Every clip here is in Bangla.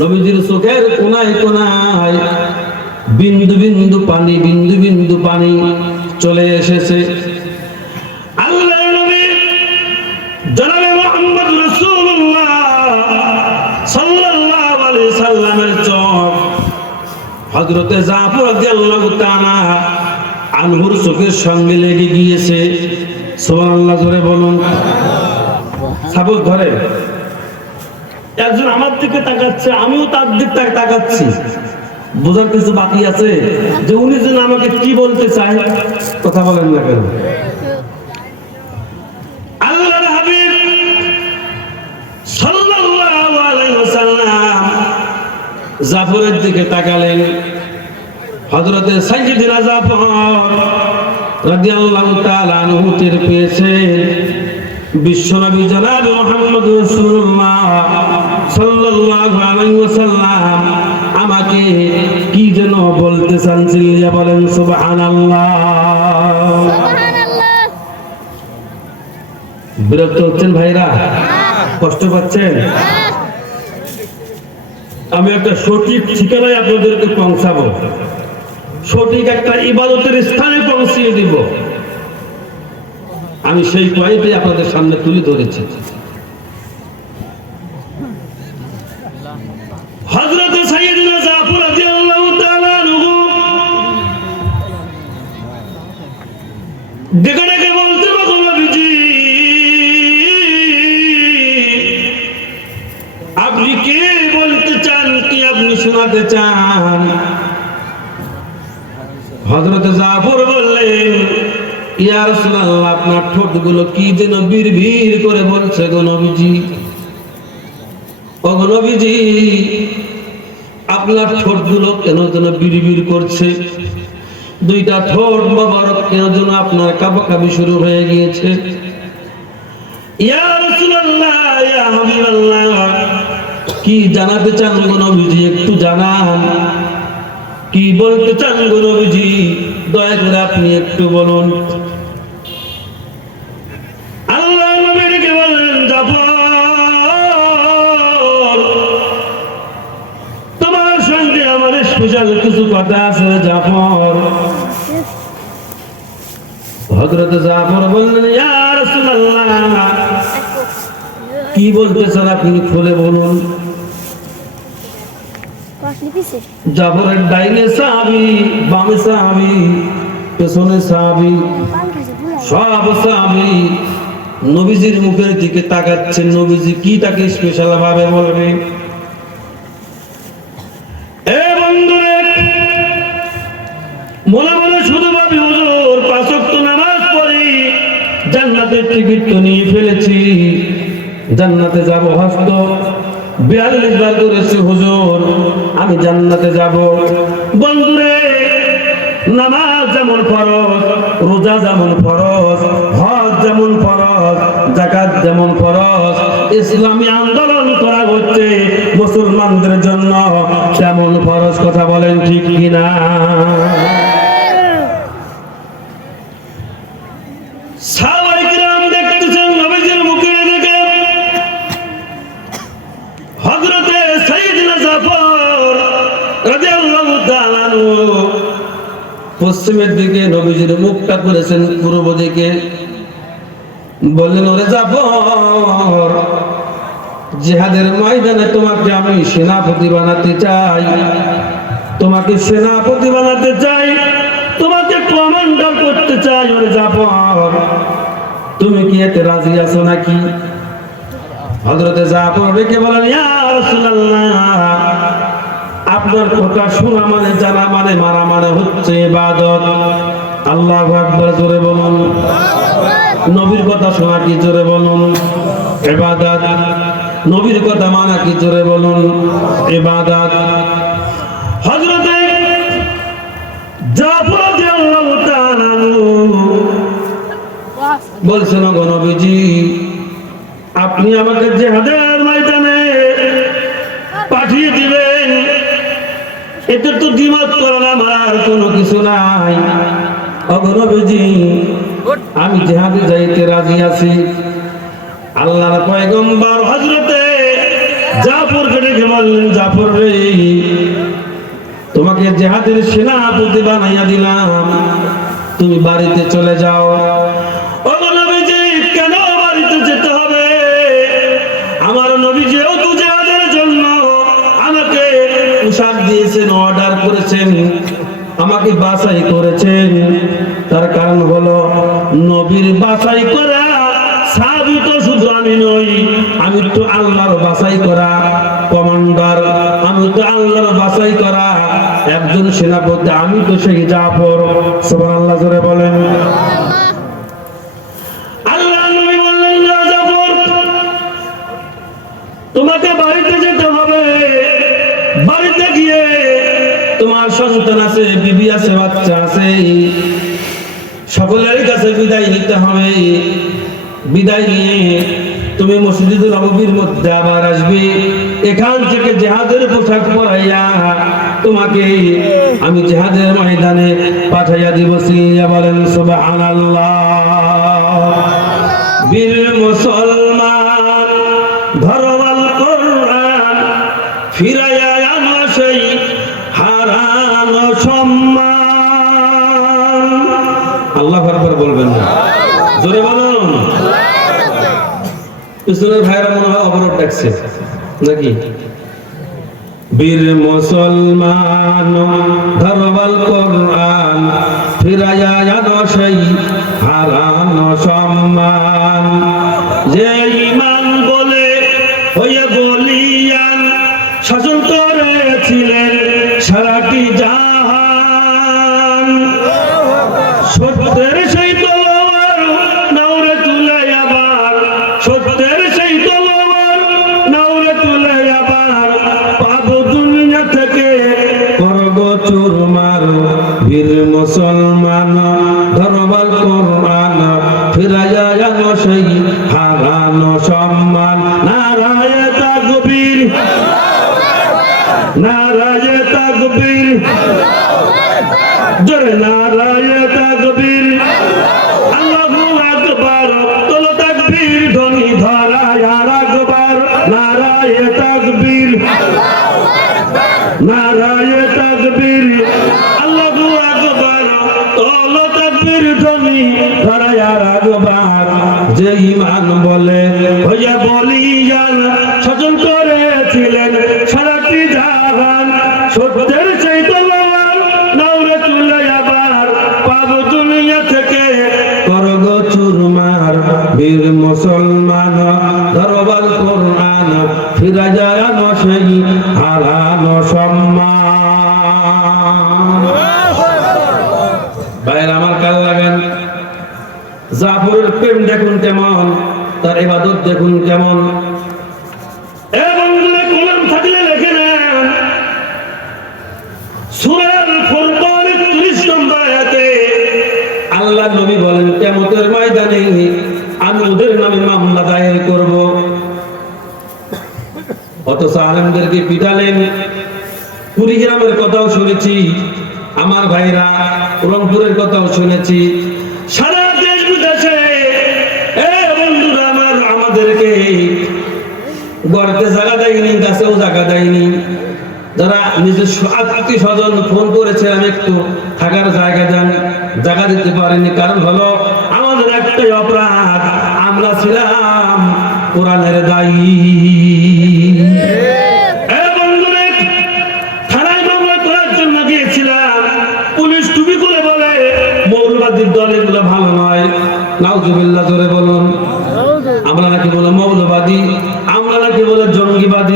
নবীজির চোখের কোনায় কোনায় বিন্দু বিন্দু পানি বিন্দু বিন্দু পানি চলে এসেছে। আল্লাহ নবী জনাবে মোহাম্মদ রাসূলুল্লাহ সাল্লাল্লাহু আলাইহি সাল্লামের চোখ। হযরতে জাফর রাদিয়াল্লাহু তাআলা আনহুর চোখের সঙ্গে লেগে গিয়েছে। সুবহানাল্লাহ জোরে বলুন। সাবুক ধরে একজন আমার দিকে তাকাচ্ছে, আমিও তার দিক থেকে তাকাচ্ছি। বোঝার কিছু বাকি আছে? যে উনি যেন আমাকে কি বলতে চায়, কথা বলেন না কেন? জাফরের দিকে তাকালেন। হযরতে সাইয়্যিদিনা জাফর রাদিয়াল্লাহু তাআলা আনহু টের পেয়েছেন বিশ্বনবী জনাব মুহাম্মদ রাসূলুল্লাহ সাল্লাল্লাহু আলাইহি ওয়াসাল্লাম আমাকে কি যেন বলতে চান চিল্লিয়া বলেন সুবহানাল্লাহ। সুবহানাল্লাহ। বিরক্ত হচ্ছেন ভাইরা? কষ্ট পাচ্ছেন? আমি একটা সঠিক ঠিকানায় আপনাদেরকে পৌঁছাবো। সঠিক একটা ইবাদতের স্থানে পৌঁছিয়ে দিব। আমি সেই পয়েন্টে আপনাদের সামনে তুলে ধরেছি। আনহু ডেকে বলতে আপনি কে বলতে চান, কি আপনি শোনাতে চান? জাফর বললেন ইয়া রাসূলুল্লাহ, আপনার ঠোঁটগুলো কি যেন বিড়বিড় করে বলছে গো নবীজি? ও গো নবীজি, আপনার ঠোঁটগুলো কেন যেন বিড়বিড় করছে? দুইটা ঠোঁট মোবারক কেন যেন আপনার কাবাকাবি শুরু হয়ে গিয়েছে? ইয়া কি জানাতে চান গো নবীজি, একটু জানান। কি বলতে চান গো নবীজি, দয়া করে আপনি একটু বলুন। আছে জাফর। হযরত জাফর বললেন ইয়া রাসূলুল্লাহ কি বলতে চান আপনি খুলে বলুন? জাফরের ডাইনে সাহাবি বামে সাহাবি পেছনে সাহাবি সব সাহাবি নবীজির মুখের দিকে তাকাচ্ছেন। নবীজি কি তাকে স্পেশাল ভাবে বলবে? টিকিট নিয়ে ফেলেছি। জান্নাতে যাব হস্ত। বিয়াল্লিশ বার করেছি, হুজুর, আমি জান্নাতে যাব। বন্ধুরে, নামাজ যেমন ফরজ, রোজা যেমন ফরজ, হজ যেমন ফরজ জাকাত যেমন ফরজ, ইসলামী আন্দোলন করা হচ্ছে মুসলমানদের জন্য। তেমন ফরজ কথা বলেন ঠিক কিনা? পশ্চিমের দিকে নবীজির মুখটা করেছেন, পূর্ব দিকে। বললেন, ওরে জাফর, জিহাদের ময়দানে তোমাকে আমি সেনাপতি বানাতে চাই। তোমাকে সেনাপতি বানাতে চাই, তোমাকে কমান্ডার করতে চাই, ওরে জাফর। তুমি কি এতে রাজি আছো নাকি? হযরতে জাফর রেখে বলেন ইয়া রাসূলুল্লাহ আপনার কথা শোনা মানে জানা মানে মারা মানে হচ্ছে ইবাদত। আল্লাহু আকবার জোরে বলুন। নবীর কথা শোনা কি জোরে বলুন? ইবাদত। নবীর কথা মানা কি জোরে বলুন? ইবাদত। হযরতে জাফর রাদিয়াল্লাহু তাআলা বলছেন গো নবীজি, আপনি আমাকে জেহাদের ময়দানে পাঠিয়ে দিবেন। এতে তো দ্বিমত করার আমার কোনো কিছু নাই। অগরবেজি আমি জেহাদে যাইতে রাজি আছি। আল্লাহর পয়গম্বর হজরতে জাফরকে ডেকে বললেন, জাফর রে, তোমাকে জেহাদের সেনাপতি বানাইয়া দিলাম। তুমি বাড়িতে চলে যাও। করেছেন, আমাকে বাছাই করেছেন। তার কারণ হলো, নবীর বাছাই করা সাবিত শুধু আমি নই, আমি তো আল্লাহর বাছাই করা কমান্ডার, আমি তো আল্লাহর বাছাই করা একজন সেনাপতি, আমি তো সেই জাফর। সুবহানাল্লাহ, জোরে বলেন। তোমার সন্তান আছে, বিবি আছে, বাচ্চা আছে। সকলের কাছে বিদায় নিতে হবে। বিদায় নিয়ে তুমি মসজিদুল নববীর মধ্যে আবার আসবে। এখান থেকে জেহাদের পোশাক পরাইয়া তোমাকে আমি জেহাদের ময়দানে পাঠাইয়া দিব। সিয়া বলেন, সুবহানাল্লাহ। বীর মুসলমান ধরওয়াল কোরআন, ফিরাইয়া জোরে বলুন। পিছনের ভাইরা মনে হয় অবরোধ ডাকছে। নাকি? বীর মুসলমান কোরআন, ফিরাইয়া আনো সেই হারানো সম্মান। যে ইমান বলে হয়ে বলিয়ান, শাসন করেছিলেন সারাটি বীর মুসলমান ধরবাল কোরআন, ফিরাইয়া জানো সেই হারানো সম্মান। নারায় তাকবীর নারায় তাকবীর। জোরে নারায় তাকবীর। আকবার যে ঈমান বলে, হইয়া বলিয়ান সজন করেছিলেন সারাটি জাহান। সত্যের তলোয়ার নাউরে তুলে মুসলমান ধরবাল কোরআন ফিরা যায় সেই হারানো সম্মান ভাইয়ের আমার কাল লাগান জাফরের প্রেম দেখুন কেমন, তার ইবাদত দেখুন কেমন। এ বন্ধুরা কোরআন থাকলে লেখে নেন সূরার ফুরকানের 30 নম্বর আল্লাহ নবী বলেন কিয়ামতের ময়দানে আমি ওদের নামে মামলা দায়ের কথাও শুনেছি, আমার ভাইরা রংপুরের কথাও শুনেছি সারা দেশ বিদেশে এ বন্ধুরা আমার আমাদেরকে গড়তে জায়গা দেয়নি, গাছেও জায়গা দেয়নি। যারা নিজস্ব আত্মীয় স্বজন ফোন করেছে, আমি একটু থাকার জায়গা দেন, জায়গা দিতে পারেনি। কারণ হলো, আমাদের একটাই অপরাধ, আমরা ছিলাম কোরআনের দায়ী। দল ভালো নয়। নাউজুবিল্লাহ, জোরে বলুন। আমরা নাকি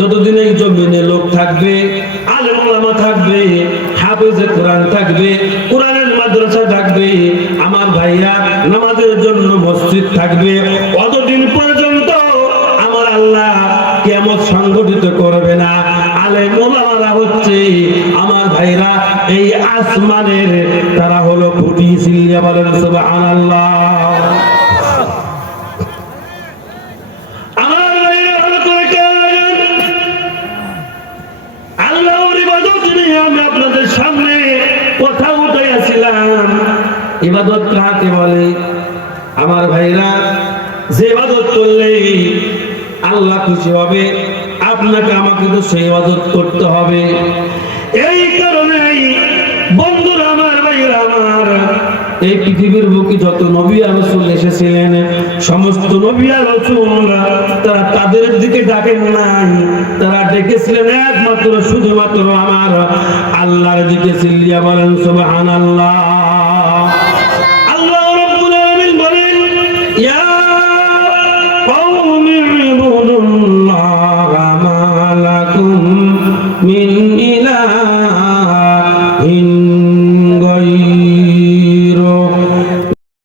যতদিন এই জমিনে লোক থাকবে আলেম থাকবে, হাফেজে কোরআন থাকবে, কোরআনের মাদ্রাসা থাকবে, আমার ভাইয়া নামাজের জন্য মসজিদ থাকবে, অতদিন পর্যন্ত আমার আল্লাহ কেমন সংগঠিত করবে না। আলেম হচ্ছে আমার ভাইরা, এই আসমানের, তারা হলো ফুটিয়েছিল বলেন সুবহানাল্লাহ। সামনে কথা উঠাইয়াছিলাম ইবাদত কাকে বলে? আমার ভাইরা, যে ইবাদত করলে আল্লাহ খুশি হবে, আপনাকে আমাকে তো সেই ইবাদত করতে হবে। এই কারণেই বন্ধুরা আমার, ভাইরা আমার এই পৃথিবীর বুকে যত নবী রসুল এসেছিলেন সমস্ত নবী আর রসুল তারা তাদের দিকে ডাকেন নাই। তারা ডেকেছিলেন একমাত্র, শুধুমাত্র আমার আল্লাহর দিকে সিল্লিয়া বলেন সুবহান